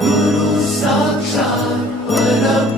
Guru Sakshat Param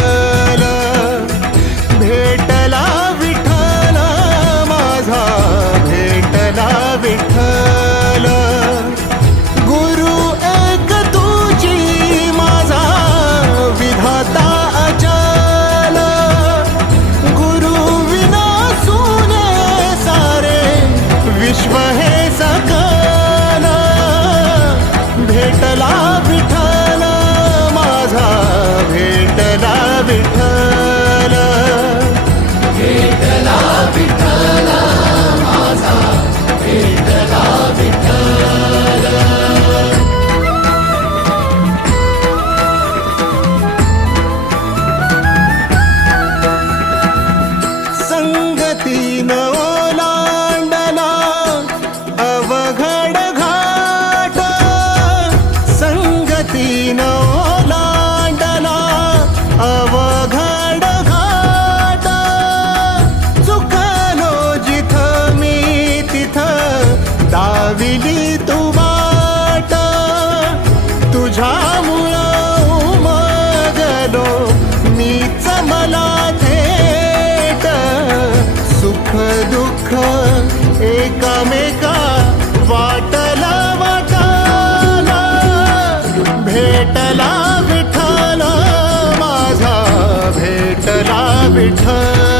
भेटला एकामेका वाटला वाटाला भेटला विठ्ठल माझा भेटला विठ्ठल.